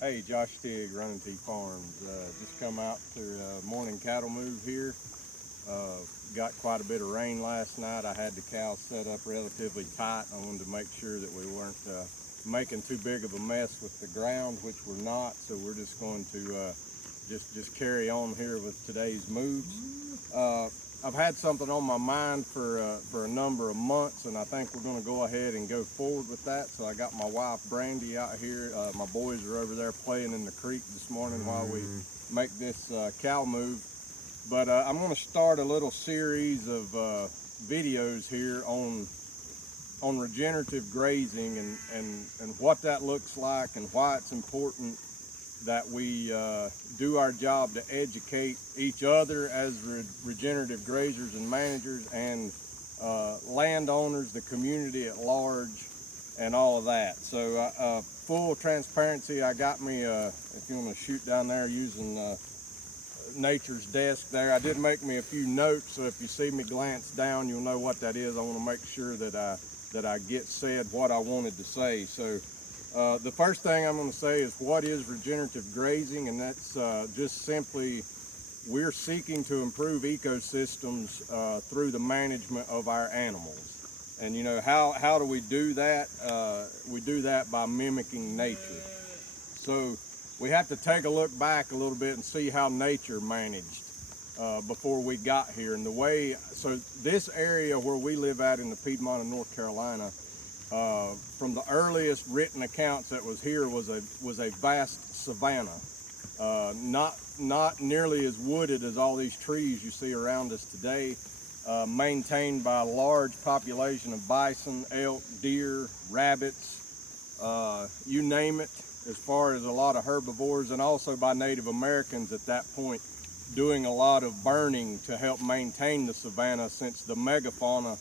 Hey, Josh Tigg, Regenerative Farms. Just come out to morning cattle move here. Got quite a bit of rain last night. I had the cows set up relatively tight. I wanted to make sure that we weren't making too big of a mess with the ground, which we're not. So we're just going to just carry on here with today's moves. I've had something on my mind for a number of months, and I think we're going to go ahead and go forward with that. So I got my wife Brandy out here. My boys are over there playing in the creek this morning while we make this cow move. But I'm going to start a little series of videos here on regenerative grazing and what that looks like and why it's important that we do our job to educate each other as regenerative grazers and managers, and landowners, the community at large, and all of that. So full transparency, I got me, if you want to shoot down there using Nature's Desk there, I did make me a few notes, so if you see me glance down, you'll know what that is. I want to make sure that I get said what I wanted to say. So the first thing I'm going to say is, what is regenerative grazing? And that's just simply, we're seeking to improve ecosystems through the management of our animals. And you know, how do we do that? We do that by mimicking nature. So we have to take a look back a little bit and see how nature managed before we got here. And the way, so this area where we live at in the Piedmont of North Carolina, from the earliest written accounts that was here, was a vast savanna, not nearly as wooded as all these trees you see around us today, maintained by a large population of bison, elk, deer, rabbits, you name it, as far as a lot of herbivores, and also by Native Americans at that point, doing a lot of burning to help maintain the savanna, since the megafauna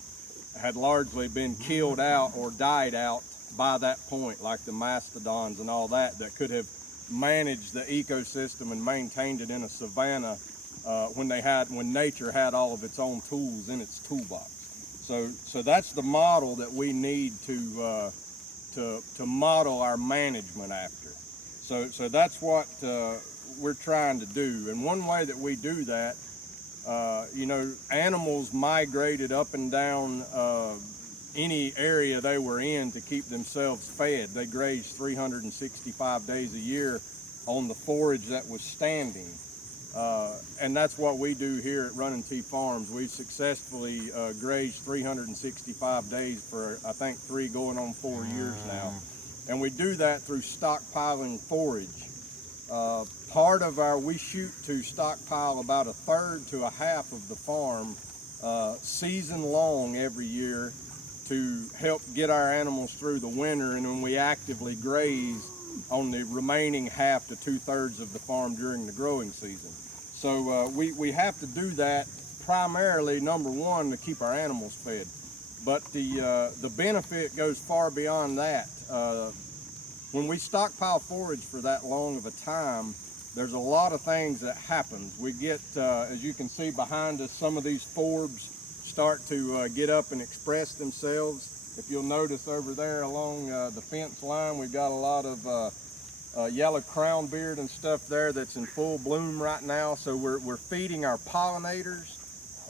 had largely been killed out or died out by that point, like the mastodons and all that could have managed the ecosystem and maintained it in a savanna when nature had all of its own tools in its toolbox. So that's the model that we need to model our management after. So that's what we're trying to do. And one way that we do that, you know, animals migrated up and down any area they were in to keep themselves fed. They grazed 365 days a year on the forage that was standing. And that's what we do here at Regenerative Farms. We've successfully grazed 365 days for, I think, 3 going on 4 years now. And we do that through stockpiling forage. Part of we shoot to stockpile about 1/3 to 1/2 of the farm season long every year to help get our animals through the winter, and then we actively graze on the remaining 1/2 to 2/3 of the farm during the growing season. So we have to do that primarily, number one, to keep our animals fed. But the benefit goes far beyond that. When we stockpile forage for that long of a time, there's a lot of things that happen. We get, as you can see behind us, some of these forbs start to get up and express themselves. If you'll notice over there along the fence line, we've got a lot of yellow crownbeard and stuff there that's in full bloom right now. So we're feeding our pollinators.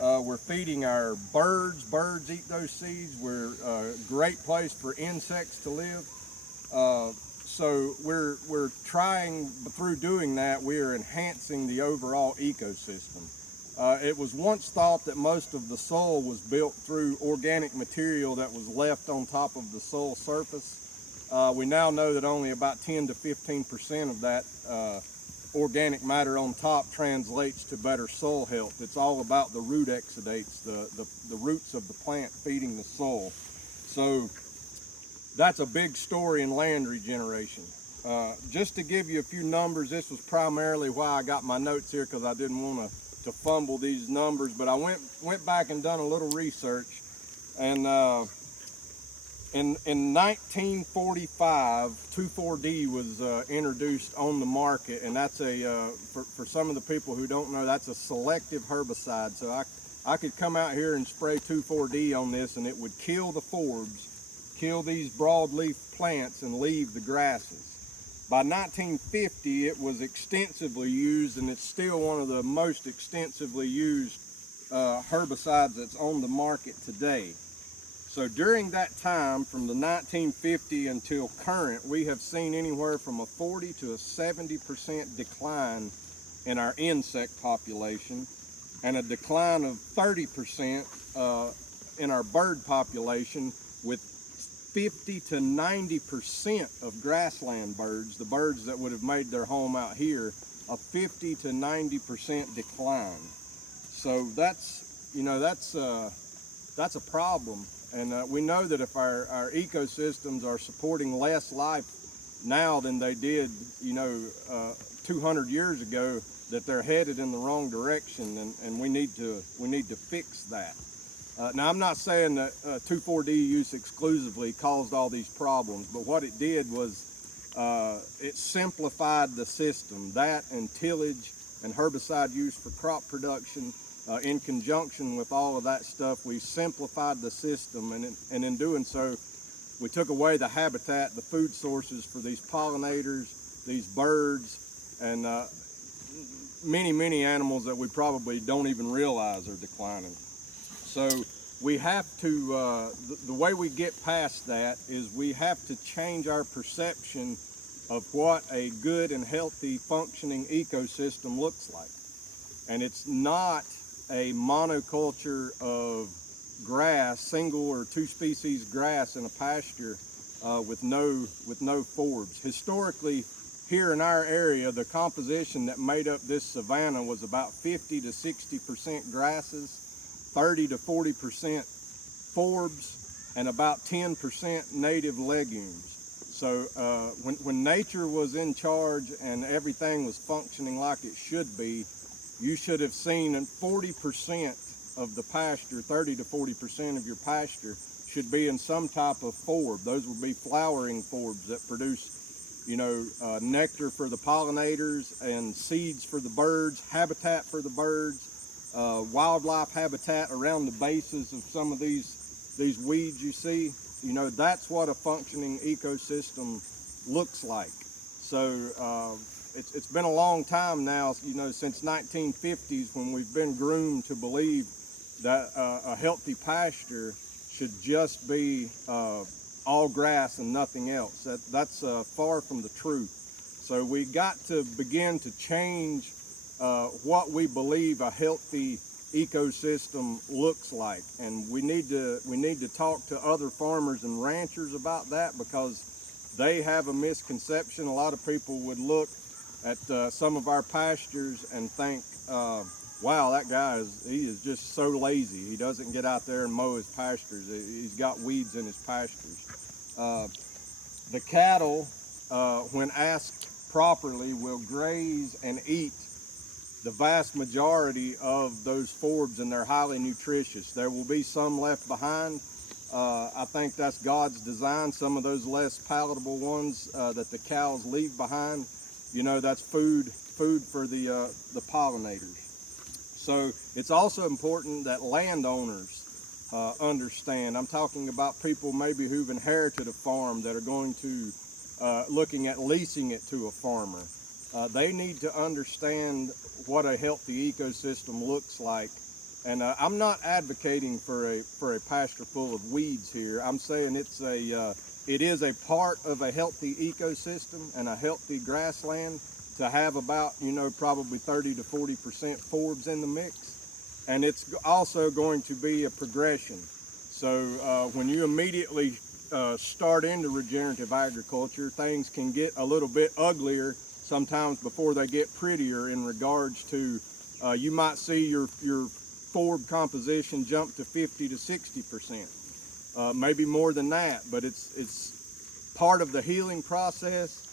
We're feeding our birds. Birds eat those seeds. We're a great place for insects to live. So we're trying, through doing that, we are enhancing the overall ecosystem. It was once thought that most of the soil was built through organic material that was left on top of the soil surface. We now know that only about 10 to 15% of that organic matter on top translates to better soil health. It's all about the root exudates, the roots of the plant feeding the soil. So that's a big story in land regeneration. Just to give you a few numbers, this was primarily why I got my notes here, because I didn't want to fumble these numbers, but I went back and done a little research, and in 1945, 2,4-D was introduced on the market, and that's for some of the people who don't know, that's a selective herbicide. So I could come out here and spray 2,4-D on this, and it would kill the forbs, kill these broadleaf plants, and leave the grasses. By 1950, it was extensively used, and it's still one of the most extensively used herbicides that's on the market today. So during that time, from the 1950 until current, we have seen anywhere from a 40 to a 70% decline in our insect population, and a decline of 30% in our bird population, with 50 to 90% of grassland birds, the birds that would have made their home out here, a 50 to 90% decline. So that's a problem. And we know that if our ecosystems are supporting less life now than they did, 200 years ago, that they're headed in the wrong direction, and we need to fix that. Now, I'm not saying that 2,4-D use exclusively caused all these problems, but what it did was it simplified the system. That and tillage and herbicide use for crop production, in conjunction with all of that stuff, we simplified the system, and in doing so, we took away the habitat, the food sources for these pollinators, these birds, and many animals that we probably don't even realize are declining. So we have to, the way we get past that is we have to change our perception of what a good and healthy functioning ecosystem looks like. And it's not a monoculture of grass, single or two species grass in a pasture with no forbs. Historically, here in our area, the composition that made up this savanna was about 50 to 60% grasses, 30 to 40% forbs, and about 10% native legumes. So when nature was in charge and everything was functioning like it should be, you should have seen 40% of the pasture, 30 to 40% of your pasture should be in some type of forb. Those would be flowering forbs that produce, nectar for the pollinators and seeds for the birds, habitat for the birds, wildlife habitat around the bases of some of these weeds you see. That's what a functioning ecosystem looks like. So it's been a long time now, since 1950s, when we've been groomed to believe that a healthy pasture should just be all grass and nothing else. That's far from the truth. So we got to begin to change what we believe a healthy ecosystem looks like, and we need to talk to other farmers and ranchers about that, because they have a misconception. A lot of people would look at some of our pastures and think, wow, that guy is just so lazy. He doesn't get out there and mow his pastures. He's got weeds in his pastures. The cattle, when asked properly, will graze and eat the vast majority of those forbs, and they're highly nutritious. There will be some left behind. I think that's God's design. Some of those less palatable ones that the cows leave behind, that's food for the pollinators. So it's also important that landowners understand. I'm talking about people maybe who've inherited a farm that are going to looking at leasing it to a farmer. They need to understand what a healthy ecosystem looks like. And I'm not advocating for a pasture full of weeds here. I'm saying it is a part of a healthy ecosystem and a healthy grassland to have about, probably 30 to 40% forbs in the mix. And it's also going to be a progression. So when you immediately start into regenerative agriculture, things can get a little bit uglier sometimes before they get prettier, in regards to you might see your forb composition jump to 50 to 60%, maybe more than that, but it's part of the healing process.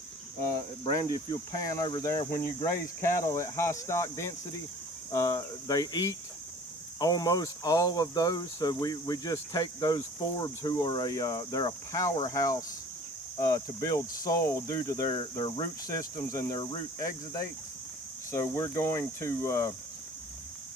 Brandy, if you'll pan over there, when you graze cattle at high stock density, they eat almost all of those. So we just take those forbs, who are they're a powerhouse to build soil due to their root systems and their root exudates. So we're going to,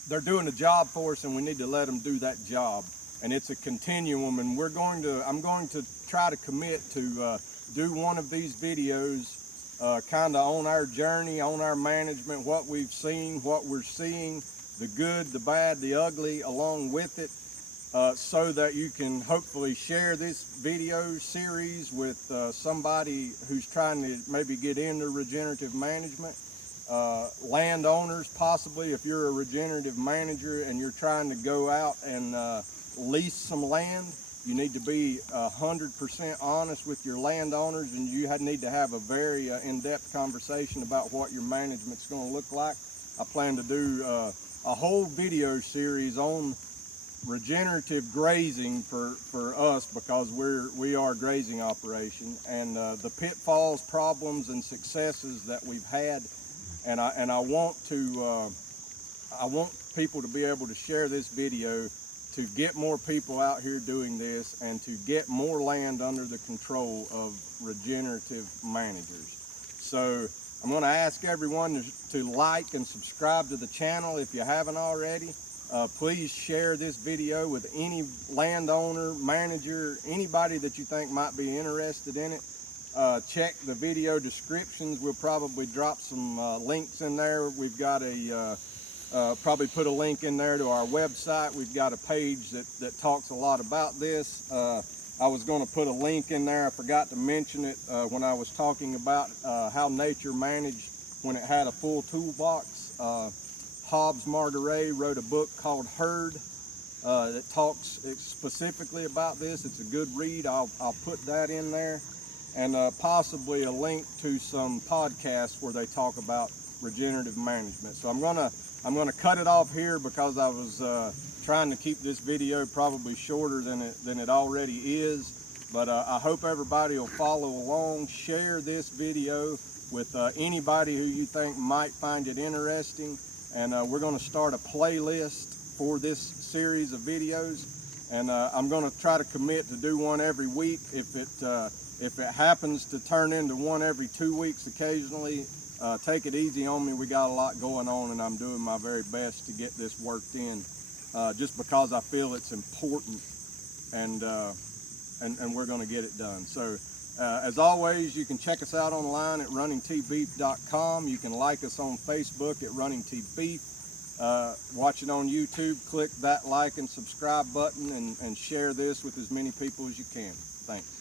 they're doing a job for us, and we need to let them do that job. And it's a continuum, and I'm going to try to commit to do one of these videos kind of on our journey, on our management, what we've seen, what we're seeing, the good, the bad, the ugly along with it, so that you can hopefully share this video series with somebody who's trying to maybe get into regenerative management. Landowners, possibly, if you're a regenerative manager and you're trying to go out and lease some land, you need to be 100% honest with your landowners, and you need to have a very in-depth conversation about what your management's going to look like. I plan to do a whole video series on regenerative grazing for us, because we are a grazing operation, and the pitfalls, problems, and successes that we've had, and I want people to be able to share this video to get more people out here doing this and to get more land under the control of regenerative managers. So I'm going to ask everyone to like and subscribe to the channel if you haven't already. Please share this video with any landowner, manager, anybody that you think might be interested in it. Check the video descriptions. We'll probably drop some links in there. We've got probably put a link in there to our website. We've got a page that talks a lot about this. I was going to put a link in there. I forgot to mention it when I was talking about how nature managed when it had a full toolbox. Hobbs Margaret wrote a book called Herd that talks specifically about this. It's a good read. I'll put that in there, and possibly a link to some podcasts where they talk about regenerative management. So I'm gonna cut it off here because I was trying to keep this video probably shorter than it already is. But I hope everybody will follow along, share this video with anybody who you think might find it interesting. And we're going to start a playlist for this series of videos, and I'm going to try to commit to do one every week. If it happens to turn into one every 2 weeks occasionally, take it easy on me. We got a lot going on, and I'm doing my very best to get this worked in, just because I feel it's important, and we're going to get it done. So as always, you can check us out online at runningtbeef.com. You can like us on Facebook at Running T Beef. Watch it on YouTube. Click that like and subscribe button, and share this with as many people as you can. Thanks.